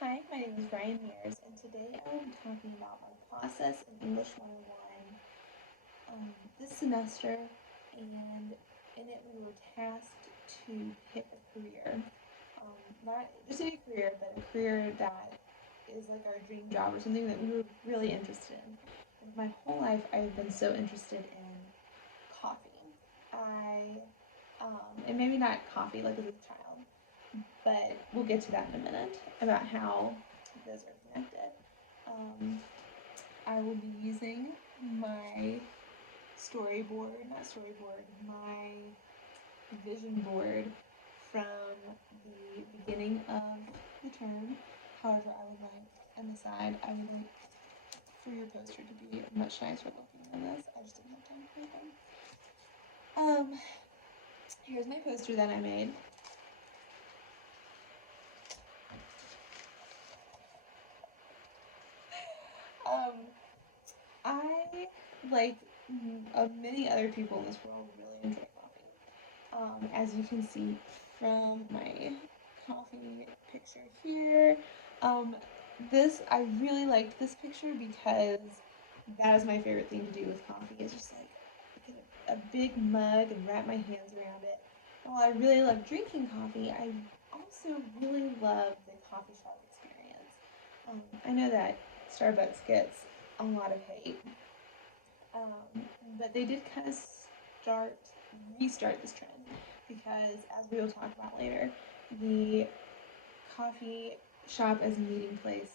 Hi, my name is Ryan Mears, and today I will be talking about my process in English 101 this semester, and in it we were tasked to pick a career. Not just any career, but a career that is like our dream job or something that we were really interested in. And my whole life I've been so interested in coffee. And maybe not coffee like as a child, but we'll get to that in a minute about how those are connected. Um, I will be using my my vision board from the beginning of the term. However, I would like, an aside, I would like for your poster to be much nicer looking than this. I just didn't have time for them. Here's my poster that I made. Um, I, like many other people in this world, really enjoy coffee. As you can see from my coffee picture here, um, I really liked this picture because that is my favorite thing to do with coffee. Is just like get a big mug and wrap my hands around it. And while I really love drinking coffee, I also really love the coffee shop experience. I know that Starbucks gets a lot of hate, um, but they did kind of restart this trend because, as we will talk about later, the coffee shop as a meeting place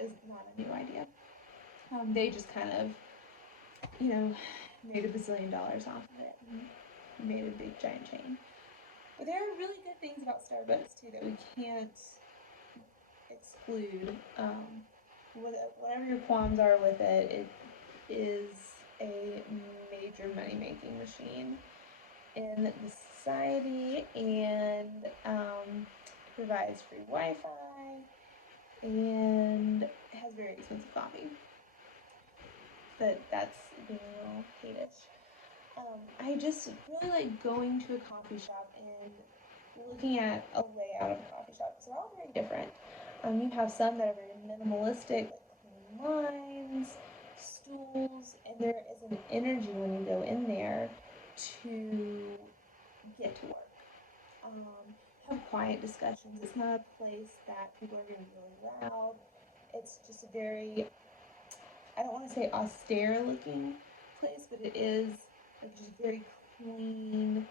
is not a new idea. They just kind of, you know, made $1 billion off of it and made a big giant chain. But there are really good things about Starbucks too that we can't exclude. Whatever your qualms are with it, it is a major money making machine in the society, and provides free Wi-Fi and has very expensive coffee. But that's being a little hate-ish. I just really like going to a coffee shop and looking at a layout of a coffee shop because they're all very different. You have some that are very minimalistic, like clean lines, stools, and there is an energy when you go in there to get to work. Have quiet discussions. It's not a place that people are going to be really loud. It's just a very, I don't want to say austere looking place, but it is like just very clean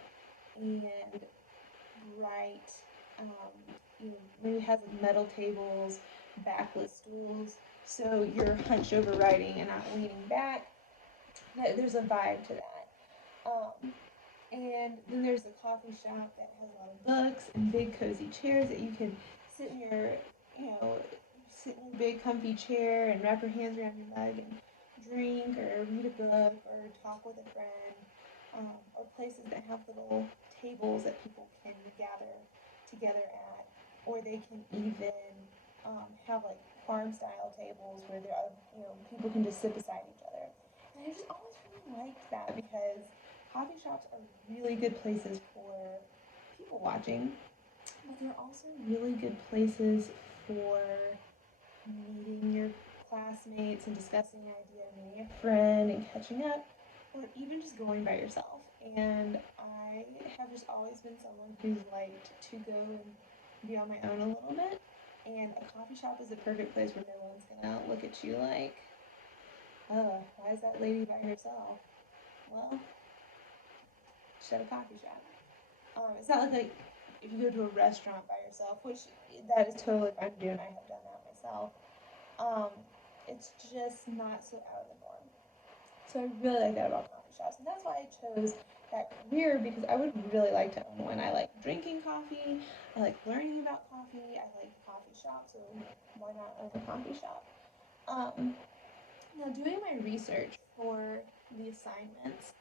and bright. Um, maybe has metal tables, backless stools, so you're hunched over writing and not leaning back. There's a vibe to that. Um, and then there's a coffee shop that has a lot of books and big cozy chairs that you can sit in your, you know, sit in your big comfy chair and wrap your hands around your mug and drink or read a book or talk with a friend. Or places that have little tables that people can gather together at, or they can even have like farm style tables where there are, people can just sit beside each other. And I just always really liked that because coffee shops are really good places for people watching, but they're also really good places for meeting your classmates and discussing an idea, meeting a friend and catching up, or even just going by yourself. And I have just always been someone who's liked to go and be on my own a little bit. And a coffee shop is a perfect place where no one's gonna look at you like, oh, why is that lady by herself? Well, she's at a coffee shop. It's not like if you go to a restaurant by yourself, which that is totally fine to do, and I have done that myself. Um, it's just not so out of the norm. So I really like that about coffee shops, and that's why I chose that career because I would really like to own one. I like drinking coffee, I like learning about coffee, I like the coffee shop, so why not own a coffee shop? Um, Now, doing my research for the assignments,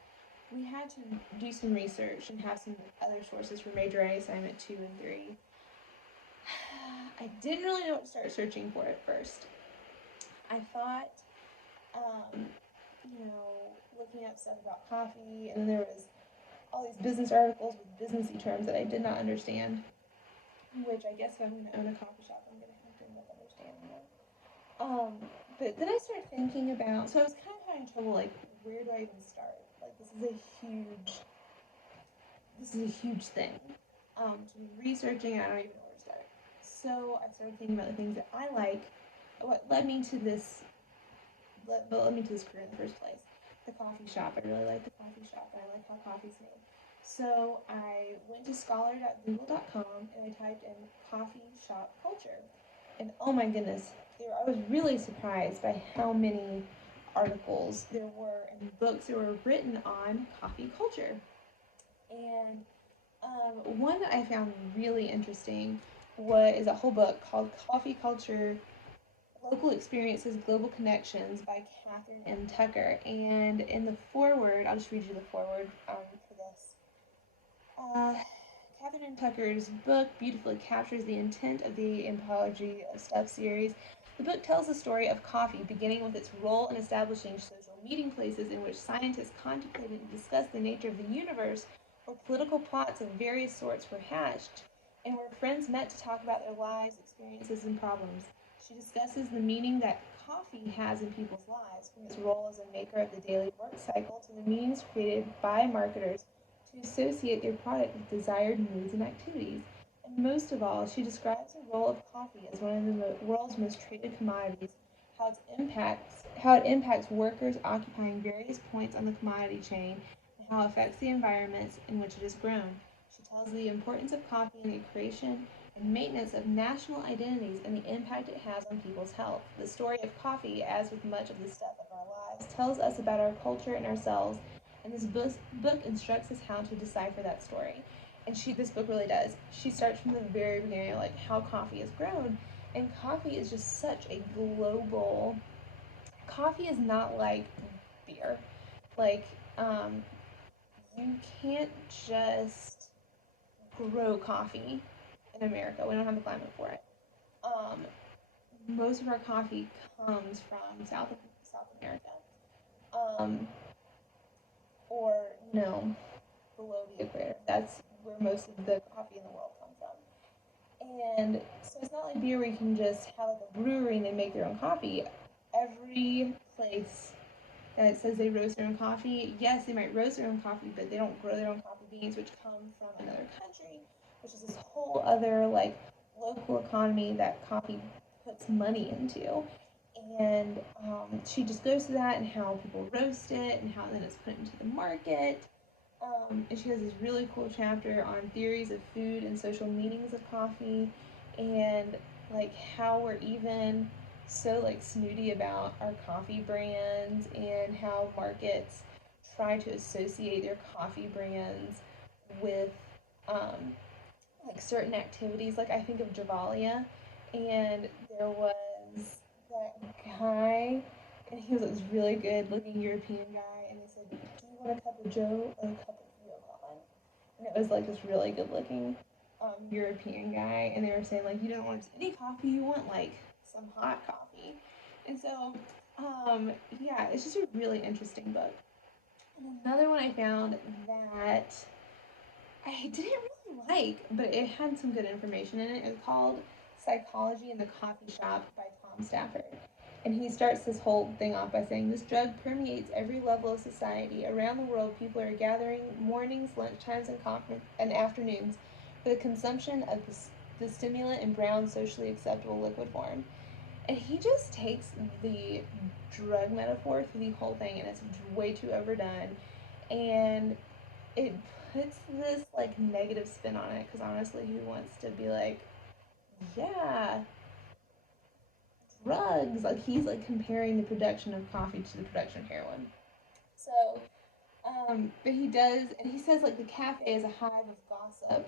we had to do some research and have some other sources for major A assignment 2 and 3. I didn't really know what to start searching for at first. I thought, um, looking up stuff about coffee, and there was all these business articles with businessy terms that I did not understand. which I guess if I'm going to own a coffee shop, I'm going to have to end up understanding them. But then I started thinking about, so I was kind of having trouble, like, where do I even start? Like, this is a huge thing to be researching, and I don't even know where to start. So I started thinking about the things that I like. What led me to this? Led me to this career in the first place. The coffee shop. I really like the coffee shop, and I like how coffee's made. So I went to scholar.google.com and I typed in coffee shop culture, and oh my goodness, I was really surprised by how many articles there were and books that were written on coffee culture. And one that I found really interesting was a whole book called Coffee Culture Local Experiences, Global Connections by Catherine M. Tucker. And in the foreword, I'll just read you the foreword for this. Uh, Catherine M. Tucker's book beautifully captures the intent of the Anthology of Stuff series. The book tells the story of coffee, beginning with its role in establishing social meeting places in which scientists contemplated and discussed the nature of the universe, where political plots of various sorts were hatched, and where friends met to talk about their lives, experiences, and problems. She discusses the meaning that coffee has in people's lives, from its role as a maker of the daily work cycle to the meanings created by marketers to associate their product with desired moods and activities. And most of all, she describes the role of coffee as one of the world's most traded commodities, how it impacts workers occupying various points on the commodity chain, and how it affects the environments in which it is grown. She tells the importance of coffee in the creation and maintenance of national identities and the impact it has on people's health. The story of coffee, as with much of the stuff of our lives, tells us about our culture and ourselves, and this book instructs us how to decipher that story. And this book really does. She starts from the very beginning, like how coffee is grown, and coffee is just such a global. Coffee is not like beer. Like, you can't just grow coffee in America. We don't have the climate for it. Um, Most of our coffee comes from South America, um, or no, below the equator. That's where most of the coffee in the world comes from. And so it's not like beer where you can just have like a brewery and they make their own coffee. Every place that says they roast their own coffee, yes, they might roast their own coffee, but they don't grow their own coffee beans, which come from another country, which is this whole other like local economy that coffee puts money into. And she just goes to that and how people roast it and how then it's put into the market. And she has this really cool chapter on theories of food and social meanings of coffee, and like how we're even so like snooty about our coffee brands and how markets try to associate their coffee brands with um, like certain activities. Like I think of Javalia, and there was that guy, and he was this really good looking European guy, and he said, "Do you want a cup of Joe or a cup of Yukon?" And it was like this really good looking European guy, and they were saying like you don't want just any coffee, you want like some hot coffee, and so yeah, it's just a really interesting book. And another one I found that I didn't really like, but it had some good information in it. It's called Psychology in the Coffee Shop by Tom Stafford. And he starts this whole thing off by saying this drug permeates every level of society. Around the world, people are gathering mornings, lunchtimes, and afternoons for the consumption of the stimulant in brown, socially acceptable liquid form. And he just takes the drug metaphor through the whole thing, and it's way too overdone. And it puts this like negative spin on it because honestly, who wants to be like, yeah, drugs? Like he's like comparing the production of coffee to the production of heroin. So, but he does, and he says like the cafe is a hive of gossip,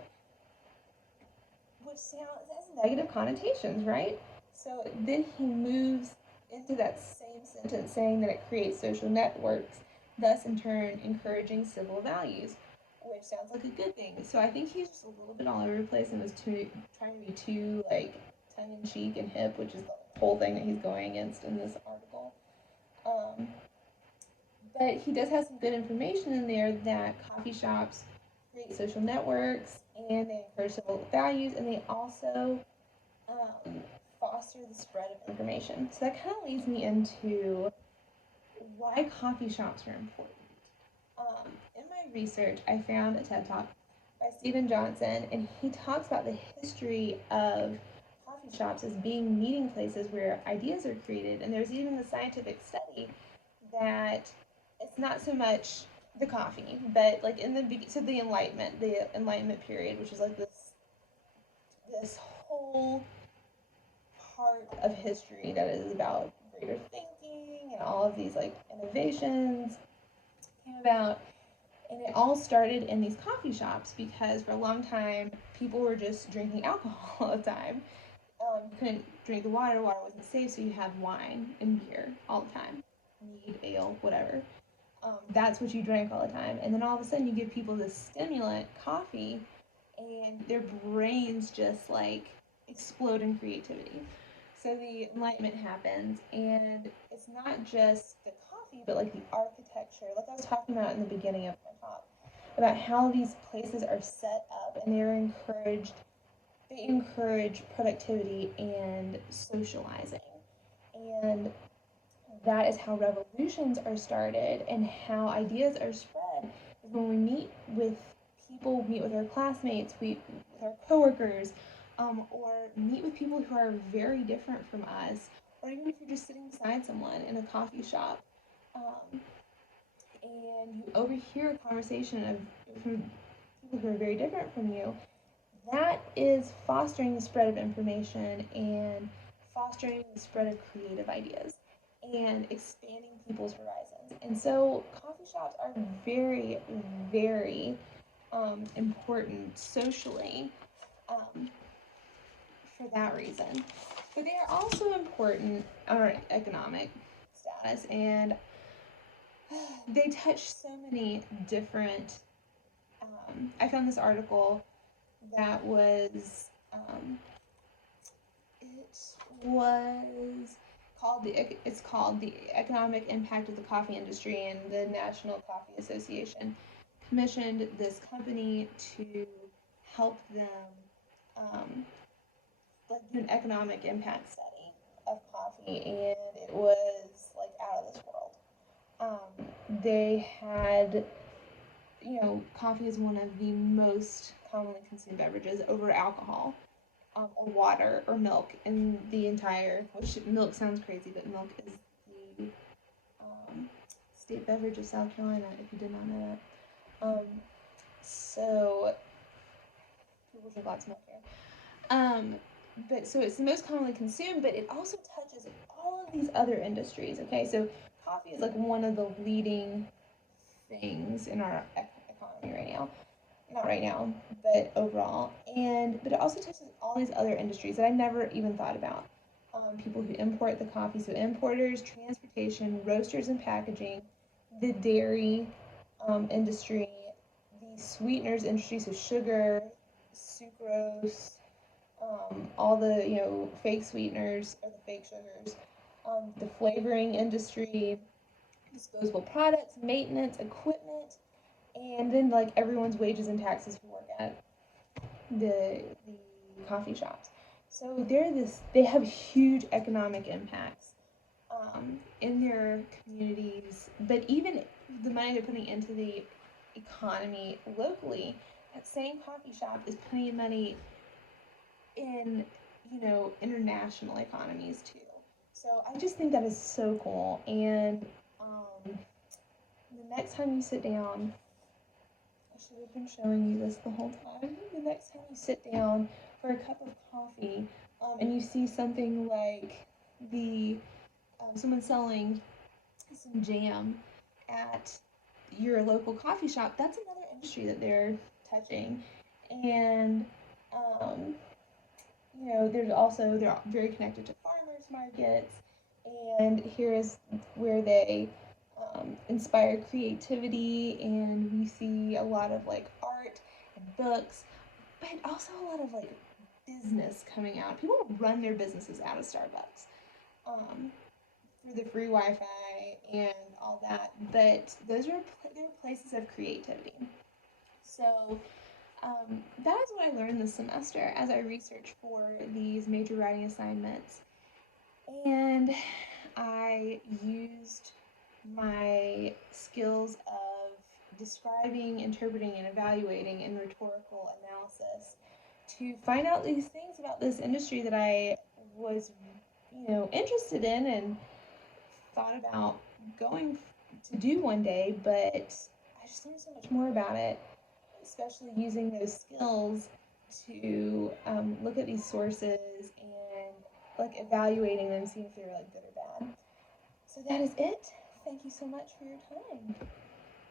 which sounds has negative connotations, right? So then he moves into that same sentence saying that it creates social networks, thus in turn encouraging civil values, which sounds like a good thing. So I think he's just a little bit all over the place and was trying to be too like tongue in cheek and hip, which is the whole thing that he's going against in this article. Um, but he does have some good information in there that coffee shops create social networks and they encourage civil values, and they also um, foster the spread of information. So that kind of leads me into why coffee shops are important. In my research, I found a TED Talk by Stephen Johnson, and he talks about the history of coffee shops as being meeting places where ideas are created. And there's even a scientific study that it's not so much the coffee, but like in the Enlightenment period, which is like this whole part of history that is about greater thinking and all of these like innovations came about. And it all started in these coffee shops because for a long time people were just drinking alcohol all the time. You couldn't drink the water, water wasn't safe, so you had wine and beer all the time. Mead, ale, whatever. That's what you drank all the time. And then all of a sudden you give people this stimulant, coffee, and their brains just like explode in creativity. So the Enlightenment happens, and it's not just the coffee, but like the architecture, like I was talking about in the beginning of my talk, about how these places are set up and they encourage productivity and socializing. And that is how revolutions are started and how ideas are spread is when we meet with people, meet with our classmates, we with our coworkers, or meet with people who are very different from us, or even if you're just sitting beside someone in a coffee shop, um, and you overhear a conversation from people who are very different from you, that is fostering the spread of information and fostering the spread of creative ideas and expanding people's horizons. And so coffee shops are very, very important socially um, for that reason. But they are also important on our economic status, and they touch so many different. I found this article that was it was it's called the economic impact of the coffee industry, and the National Coffee Association commissioned this company to help them um, like do an economic impact study of coffee, and it was like out of this world. They had, coffee is one of the most commonly consumed beverages over alcohol, or water or milk in the entire, which milk sounds crazy, but milk is the um, state beverage of South Carolina, if you did not know that. So, people drink lots of milk here. But so it's the most commonly consumed, but it also touches all of these other industries. Okay, so coffee is like one of the leading things in our economy right now. Not right now, but overall. But it also touches all these other industries that I never even thought about. People who import the coffee, so importers, transportation, roasters and packaging, the dairy industry, the sweeteners industry, so sugar, sucrose, all the fake sweeteners or the fake sugars, the flavoring industry, disposable products, maintenance, equipment, and then like everyone's wages and taxes who work at the coffee shops. So they have huge economic impacts in their communities, but even the money they're putting into the economy locally, that same coffee shop is putting money in international economies too. So I just think that is so cool. And the next time you sit down, I should have been showing you this the whole time. The next time you sit down for a cup of coffee, and you see something like the someone selling some jam at your local coffee shop, that's another industry that they're touching. And um, they're very connected to farmers markets, and here is where they inspire creativity, and we see a lot of like art and books, but also a lot of like business coming out. People run their businesses out of Starbucks through the free Wi-Fi and all that, but they're places of creativity. So that is what I learned this semester as I researched for these major writing assignments. And I used my skills of describing, interpreting, and evaluating in rhetorical analysis to find out these things about this industry that I was, interested in and thought about going to do one day, but I just learned so much more about it, especially using those skills to look at these sources and like evaluating them, seeing if they're like good or bad. So that is it. Thank you so much for your time.